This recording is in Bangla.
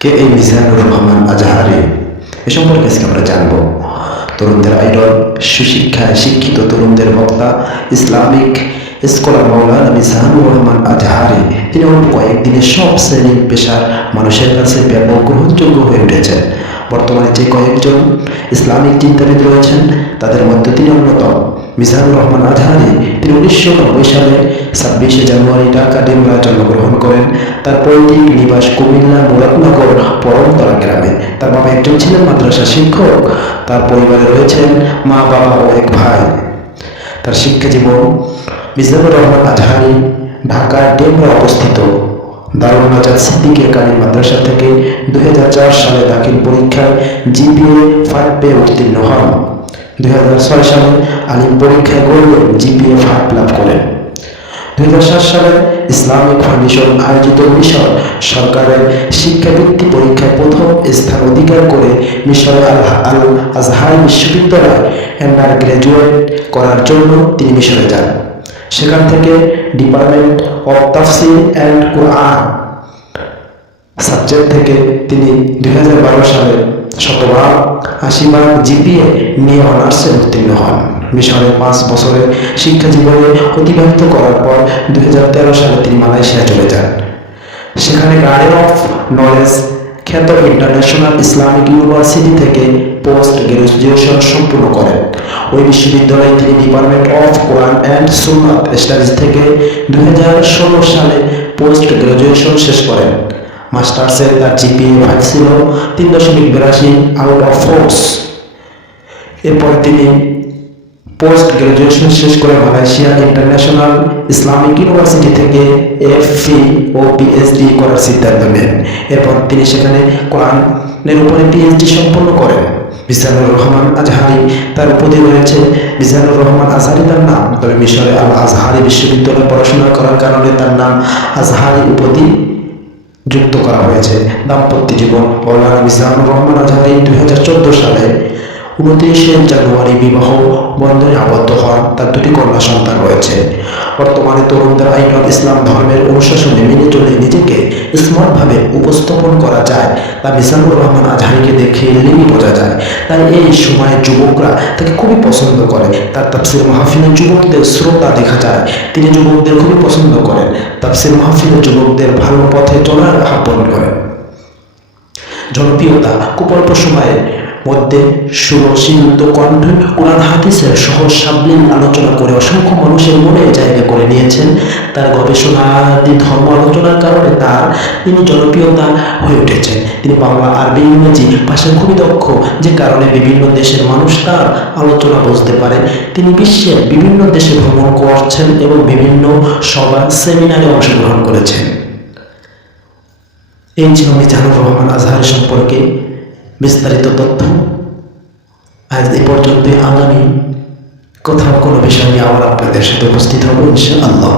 কে এই মিজানুর রহমান আজহারি, এ সম্পর্কে আজকে আমরা জানবো। তরুণদের আইডল, সুশিক্ষায় শিক্ষিত তরুণদের বক্তা, ইসলামিক স্কলার মাওলানা মিজানুর রহমান আজহারি, তিনি অল্প কয়েকদিনে সব শ্রেণীর পেশার মানুষের কাছে ব্যাপক গ্রহণযোগ্য হয়ে উঠেছেন। বর্তমানে যে কয়েকজন ইসলামিক চিন্তাবিদ রয়েছেন তাদের মধ্যে তিনি অন্যতম। মিজানুর রহমান আজহারি তিনি 1990 সালে 26শে জানুয়ারি ঢাকা ডেমরায় জন্মগ্রহণ করেন। তার পৈতৃক নিবাস কুমিল্লা মুরাদনগর পরমতলা গ্রামে। তার বাবা একজন ছিলেন মাদ্রাসা শিক্ষক। তার পরিবারে রয়েছেন মা, বাবা ও এক ভাই। তার শিক্ষা জীবন: মিজানুর রহমান আজহারি ঢাকার ডেমরা অবস্থিত দারুল নাজাত সিদ্দিকিয়া কামিল মাদ্রাসা থেকে 2004 সালে দাখিল পরীক্ষায় জিপিএ 5 পেয়ে উত্তীর্ণ হন। 2006 সালে আলিম পরীক্ষায় গোল্ডেন জিপিএ 5 লাভ করেন। 2007 সালে ইসলামিক ফাউন্ডেশন আয়োজিত মিশর সরকারের শিক্ষাবৃত্তি পরীক্ষায় প্রথম স্থান অধিকার করে মিশরের আল আজহার বিশ্ববিদ্যালয় আন্ডার গ্রাজুয়েট করার জন্য তিনি মিশরে যান। সেখান থেকে ডিপার্টমেন্ট অফ তাফসির অ্যান্ড কুরআন সাবজেক্ট থেকে তিনি 2012 সালে 80% জিপিএ নিয়ে অনার্সে উত্তীর্ণ হন। মিশরে 5 বছরের শিক্ষা জীবনে অতিবাহিত করার পর 2013 সালে তিনি মালয়েশিয়া চলে যান। সেখানে গার্ডেন অফ নলেজ খ্যাত ইন্টারন্যাশনাল ইসলামিক ইউনিভার্সিটি থেকে পোস্ট গ্রাজুয়েশন সম্পূর্ণ করেন। ওই বিশ্ববিদ্যালয়ে তিনি ডিপার্টমেন্ট অফ কোরআন অ্যান্ড সুন্নাত স্টাডিজ থেকে 2016 সালে পোস্ট গ্রাজুয়েশন শেষ করেন। মাস্টার্সে তার জিপিএ 5 ছিল 3.82 আউট অফ 4। এরপর তিনি পোস্ট গ্রাজুয়েশন শেষ করে মালয়েশিয়া ইন্টারন্যাশনাল ইসলামিক ইউনিভার্সিটি থেকে এফপি ও পিএইচডি করার সিদ্ধান্ত নেন। এরপর তিনি সেখানে কোরআনের উপরে পিএইচডি সম্পন্ন করেন। মিজানুর রহমান আজহারি, তার উপাধি রয়েছে মিজানুর রহমান আজহারি তার নাম, তবে মিশরে আল আজহারি বিশ্ববিদ্যালয়ে পড়াশোনা করার কারণে তার নাম আজহারি উপাধি যুক্ত করা হয়েছে। দাম্পত্য জীবন: মাওলানা মিজানুর রহমান আজহারি 2014 সালে 29শে জানুয়ারি বিবাহ বন্ধনে আবদ্ধ হন। তার 2টি কন্যা সন্তান রয়েছে। বর্তমানে তরুণদের আইডল, ইসলাম ধর্মের অনুশাসনে মেনে চলে নিজেকে স্মার্টভাবে উপস্থাপন করা যায় তা মিজানুর রহমান আজহারিকে দেখে এলেই বোঝা যায়। তাই এই সময়ে যুবকরা তাকে খুবই পছন্দ করে। তার তাফসির মাহফিলে যুবকদের শ্রোতা দেখা যায়। তিনি যুবকদের খুবই পছন্দ করেন। তাফসির মাহফিলে যুবকদের ভালো পথে চলার আহ্বান করেন। জনপ্রিয়তা: খুব অল্প সময়ের মধ্যে সুরশীলিত কণ্ঠে কোরআন হাদিসের সহজ সাবলীল আলোচনা করে অসংখ্য মানুষের মনে জায়গা করে নিয়েছেন। তার গবেষণাদি ধর্ম আলোচনার কারণে তিনি জনপ্রিয়তা হয়ে উঠেছেন। তিনি বাংলা, আরবি, ইংরেজি ভাষায় খুবই দক্ষ, যে কারণে বিভিন্ন দেশের মানুষ তার আলোচনা বুঝতে পারে। তিনি বিশ্বের বিভিন্ন দেশে ভ্রমণ করছেন এবং বিভিন্ন সভা, সেমিনারে অংশগ্রহণ করেছেন। এই ছিল মিজানুর রহমান আজহারি সম্পর্কে বিস্তারিত তথ্য। আজ এই পর্যন্ত। আগামী কোথাও কোনো বিষয় নিয়ে আবার আপনাদের সাথে উপস্থিত হব ইনশাআল্লাহ।